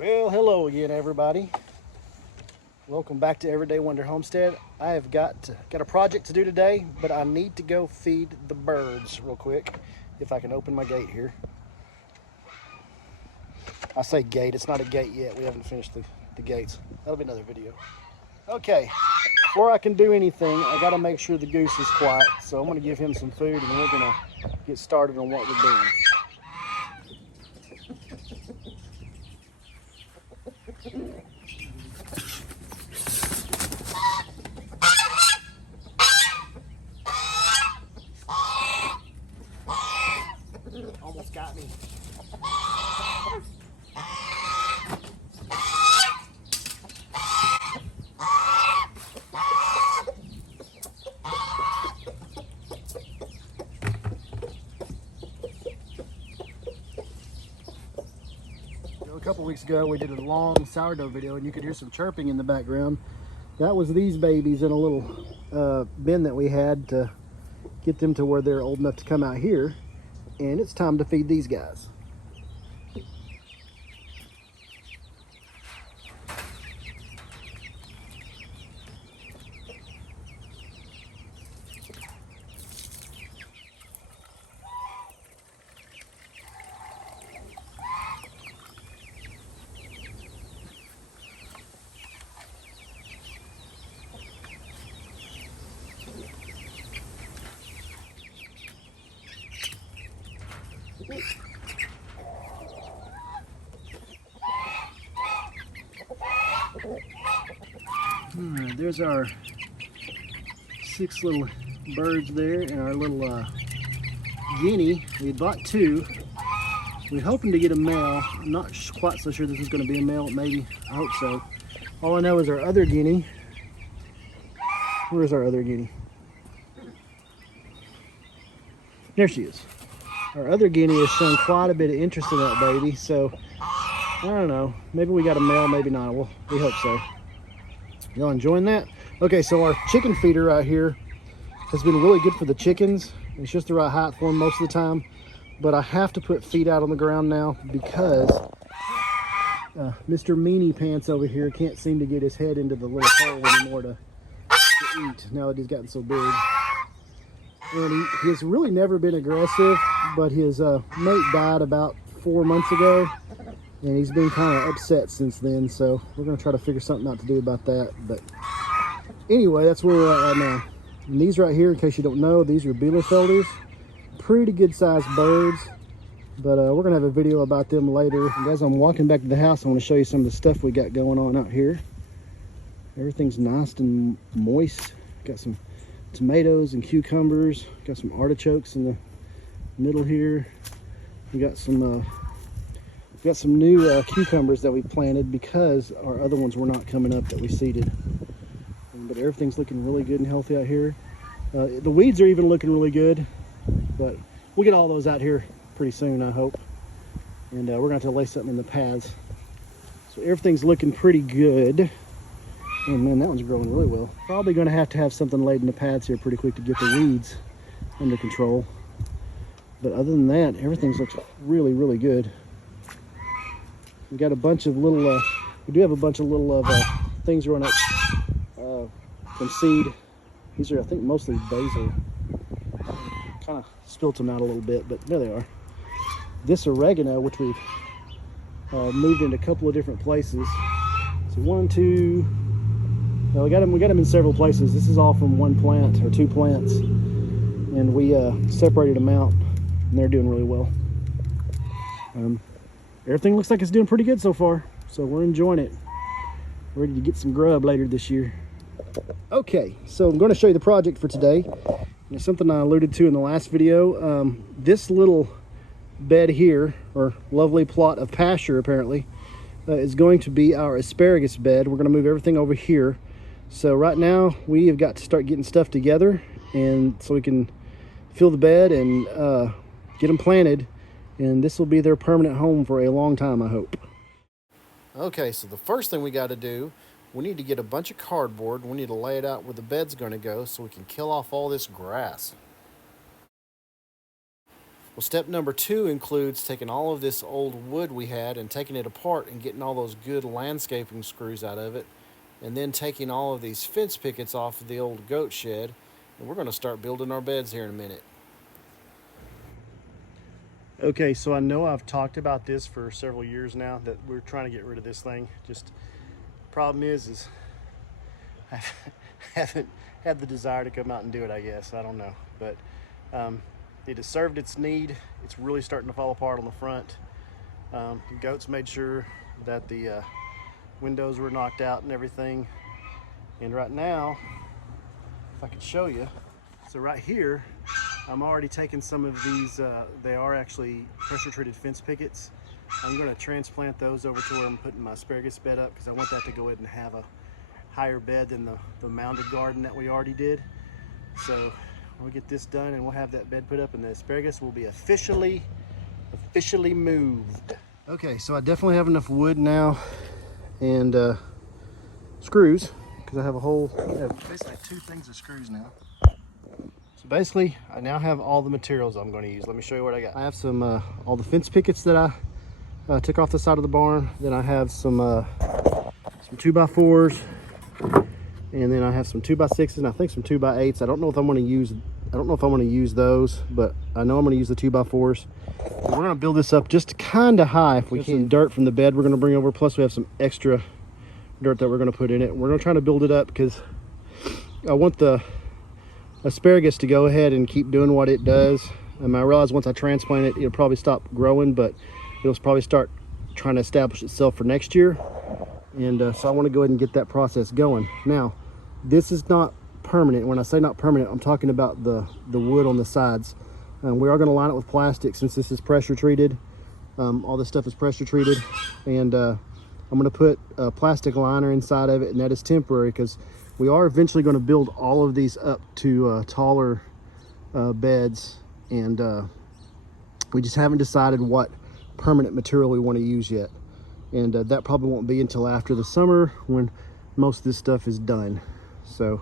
Well, hello again, everybody. Welcome back to Everyday Wonder Homestead. I have got a project to do today, but I need to go feed the birds real quick. If I can open my gate here. I say gate, it's not a gate yet. We haven't finished the gates. That'll be another video. Okay, before I can do anything, I gotta make sure the goose is quiet. So I'm gonna give him some food and we're gonna get started on what we're doing. Almost got me. A couple weeks ago we did a long sourdough video and you could hear some chirping in the background. That was these babies in a little bin that we had to get them to where they're old enough to come out here, and it's time to feed these guys. Alright, there's our 6 little birds there and our little guinea. We had bought 2. We're hoping to get a male. I'm not quite so sure this is going to be a male, maybe. I hope so. All I know is our other guinea. Where's our other guinea? There she is. Our other guinea has shown quite a bit of interest in that baby, so I don't know. Maybe we got a male, maybe not. Well, we hope so. Y'all enjoying that? Okay, so our chicken feeder right here has been really good for the chickens. It's just the right height for them most of the time, but I have to put feet out on the ground now because Mr. Meanie Pants over here can't seem to get his head into the little hole anymore to eat now that he's gotten so big. And he has really never been aggressive, but his mate died about 4 months ago, and he's been kind of upset since then, so we're going to try to figure something out to do about that. But anyway, that's where we're at right now. And these right here, in case you don't know, these are Bielefelders. Pretty good sized birds, but we're going to have a video about them later. And as I'm walking back to the house, I want to show you some of the stuff we got going on out here. Everything's nice and moist. Got some tomatoes and cucumbers. Got some artichokes in the middle here. We got some new cucumbers that we planted because our other ones were not coming up that we seeded. But everything's looking really good and healthy out here. The weeds are even looking really good, but we'll get all those out here pretty soon, I hope. And we're gonna have to lay something in the paths. So everything's looking pretty good. Oh man, that one's growing really well. Probably gonna have to have something laid in the paths here pretty quick to get the weeds under control. But other than that, everything's looks really, really good. We got a bunch of little, we do have a bunch of little things growing up from seed. These are, I think, mostly basil. Kind of spilt them out a little bit, but there they are. This oregano, which we've moved into a couple of different places. So 1, 2, well, we got them in several places. This is all from one plant or 2 plants, and we separated them out, and they're doing really well. Everything looks like it's doing pretty good so far, so we're enjoying it. Ready to get some grub later this year. Okay, so I'm going to show you the project for today. It's something I alluded to in the last video. This little bed here, or lovely plot of pasture apparently, is going to be our asparagus bed. We're going to move everything over here. So right now we have got to start getting stuff together, and so we can fill the bed and get them planted. And this will be their permanent home for a long time, I hope. Okay, so the first thing we got to do, we need to get a bunch of cardboard. We need to lay it out where the bed's going to go so we can kill off all this grass. Well, step number 2 includes taking all of this old wood we had and taking it apart and getting all those good landscaping screws out of it, and then taking all of these fence pickets off of the old goat shed. And we're going to start building our beds here in a minute. Okay, so I know I've talked about this for several years now, that we're trying to get rid of this thing. Just problem is I haven't had the desire to come out and do it, I guess. I don't know. But it has served its need. It's really starting to fall apart on the front. The goats made sure that the windows were knocked out and everything. And right now, if I could show you, so right here, I'm already taking some of these, they are actually pressure treated fence pickets. I'm going to transplant those over to where I'm putting my asparagus bed up, because I want that to go ahead and have a higher bed than the mounded garden that we already did. So we'll get this done and we'll have that bed put up, and the asparagus will be officially moved. Okay, so I definitely have enough wood now and screws, because I have basically 2 things of screws now. So basically, I now have all the materials I'm going to use. Let me show you what I got. I have some all the fence pickets that I took off the side of the barn. Then I have some 2x4s, and then I have some 2x6s, and I think some 2x8s. I don't know if I'm going to use those, but I know I'm going to use the 2x4s. We're going to build this up just kind of high if we can. Some dirt from the bed we're going to bring over, plus we have some extra dirt that we're going to put in it. We're going to try to build it up because I want the asparagus to go ahead and keep doing what it does. And I realize once I transplant it, it'll probably stop growing, but it'll probably start trying to establish itself for next year. And so I want to go ahead and get that process going. Now, this is not permanent. When I say not permanent, I'm talking about the wood on the sides. We are going to line it with plastic since this is pressure treated. All this stuff is pressure treated, and I'm going to put a plastic liner inside of it, and that is temporary because we are eventually going to build all of these up to taller beds, and we just haven't decided what permanent material we want to use yet. And that probably won't be until after the summer when most of this stuff is done. So,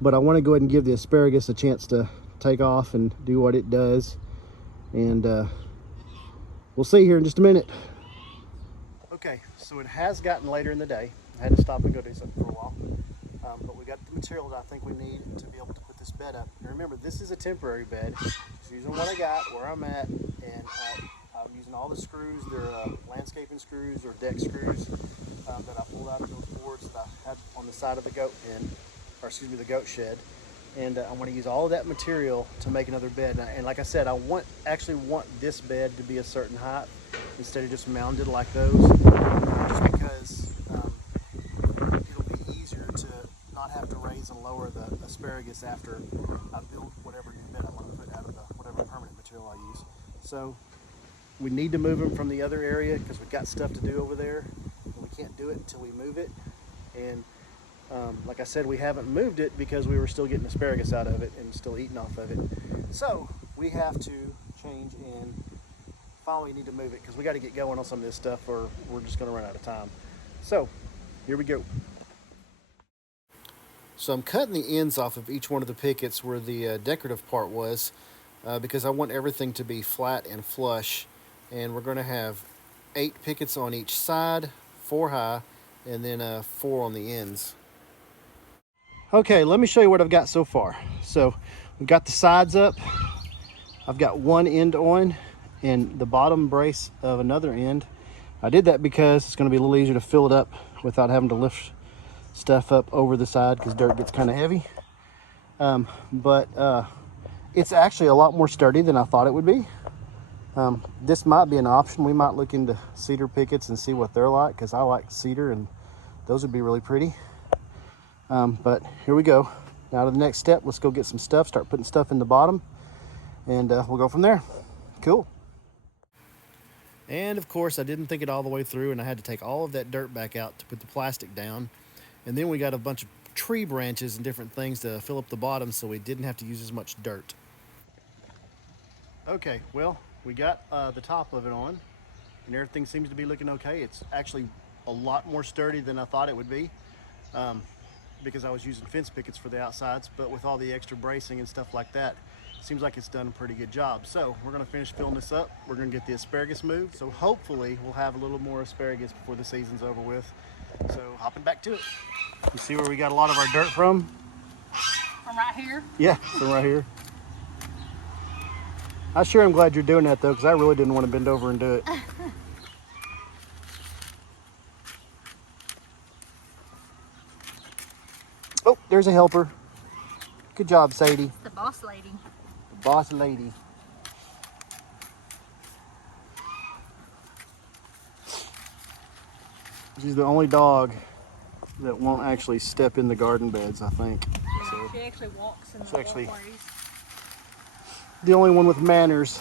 but I want to go ahead and give the asparagus a chance to take off and do what it does. And we'll see here in just a minute. Okay, so it has gotten later in the day. I had to stop and go do something for a while. But we got the materials I think we need to be able to put this bed up. And remember, this is a temporary bed. Just using what I got, where I'm at, and I'm using all the screws. They're landscaping screws or deck screws that I pulled out of those boards that I had on the side of the goat pen, or excuse me, the goat shed. And I want to use all of that material to make another bed. And like I said, I actually want this bed to be a certain height instead of just mounded like those, just because it'll be easier to not have to raise and lower the asparagus after I build whatever new bed I want to put out of whatever permanent material I use. So we need to move them from the other area because we've got stuff to do over there, and we can't do it until we move it. And like I said, we haven't moved it because we were still getting asparagus out of it and still eating off of it. So we have to change, and finally need to move it because we got to get going on some of this stuff or we're just going to run out of time. So here we go. So I'm cutting the ends off of each one of the pickets where the decorative part was, because I want everything to be flat and flush. And we're going to have 8 pickets on each side, 4 high, and then 4 on the ends. Okay, let me show you what I've got so far. So we've got the sides up. I've got one end on and the bottom brace of another end. I did that because it's going to be a little easier to fill it up without having to lift stuff up over the side because dirt gets kind of heavy. But it's actually a lot more sturdy than I thought it would be. This might be an option. We might look into cedar pickets and see what they're like, because I like cedar and those would be really pretty. But here we go. Now to the next step, let's go get some stuff, start putting stuff in the bottom, and we'll go from there. Cool. And of course, I didn't think it all the way through, and I had to take all of that dirt back out to put the plastic down. And then we got a bunch of tree branches and different things to fill up the bottom so we didn't have to use as much dirt. Okay, well, we got the top of it on, and everything seems to be looking okay. It's actually a lot more sturdy than I thought it would be, because I was using fence pickets for the outsides, but with all the extra bracing and stuff like that, seems like it's done a pretty good job. So we're gonna finish filling this up. We're gonna get the asparagus moved. So hopefully we'll have a little more asparagus before the season's over with. So hopping back to it. You see where we got a lot of our dirt from? From right here? Yeah, from right here. I sure am glad you're doing that though, because I really didn't want to bend over and do it. Oh, there's a helper. Good job, Sadie. It's the boss lady. The boss lady. She's the only dog that won't actually step in the garden beds, I think. Yeah, So she actually walks in it's the actually- walkways. the only one with manners.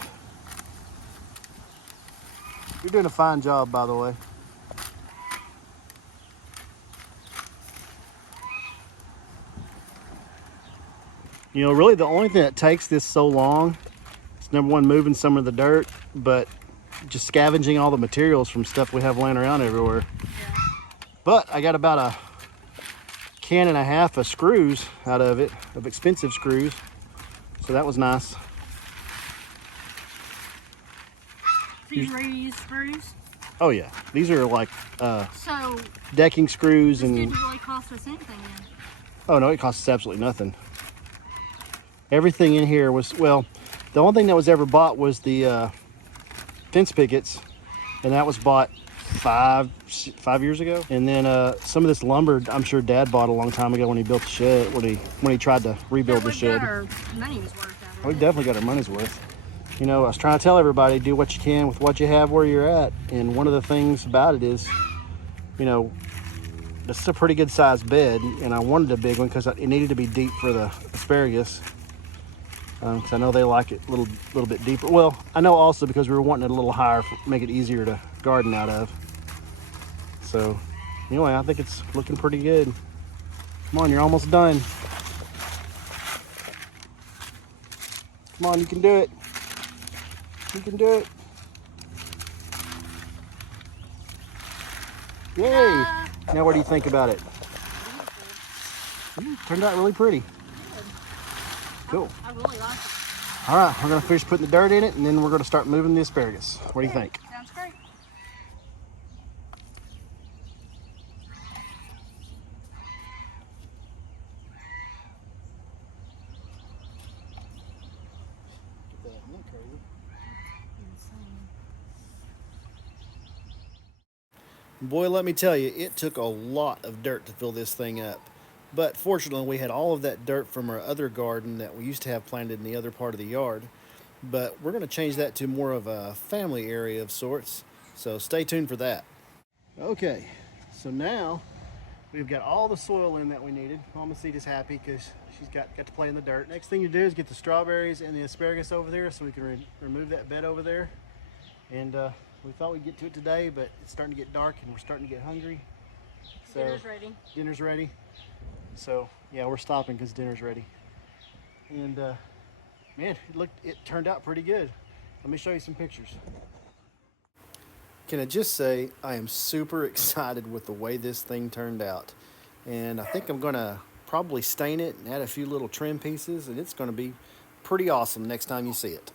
You're doing a fine job, by the way. You know, really the only thing that takes this so long is number one, moving some of the dirt, but just scavenging all the materials from stuff we have laying around everywhere. Yeah. But I got about a can and a half of screws out of it, of expensive screws. So that was nice. These reuse screws. Oh yeah, these are like So decking screws this and didn't really cost us anything then. oh no, it costs us absolutely nothing. Everything in here was, well, the only thing that was ever bought was the fence pickets, and that was bought five years ago. And then some of this lumber, I'm sure Dad bought a long time ago when he built the shed, when he tried to rebuild the We shed. got our money's worth out of We it. definitely got our money's worth. You know, I was trying to tell everybody, do what you can with what you have where you're at. And one of the things about it is, you know, this is a pretty good sized bed, and I wanted a big one because it needed to be deep for the asparagus. Because I know they like it a little bit deeper. Well, I know also because we were wanting it a little higher, make it easier to garden out of. So, anyway, I think it's looking pretty good. Come on, you're almost done. Come on, you can do it. You can do it. Yay! Now what do you think about it? Turned out really pretty. Cool. I really like it. All right, we're gonna finish putting the dirt in it, and then we're gonna start moving the asparagus. What do you think? Sounds great. Boy, let me tell you, it took a lot of dirt to fill this thing up. But fortunately, we had all of that dirt from our other garden that we used to have planted in the other part of the yard. But we're going to change that to more of a family area of sorts. So stay tuned for that. Okay, so now we've got all the soil in that we needed. Mama Seed is happy because she's got to play in the dirt. Next thing you do is get the strawberries and the asparagus over there so we can remove that bed over there. And we thought we'd get to it today, but it's starting to get dark and we're starting to get hungry. So Dinner's ready. Dinner's ready. So yeah, we're stopping because dinner's ready. And man, it turned out pretty good. Let me show you some pictures. Can I just say I am super excited with the way this thing turned out. And I think I'm gonna probably stain it and add a few little trim pieces, and it's gonna be pretty awesome next time you see it.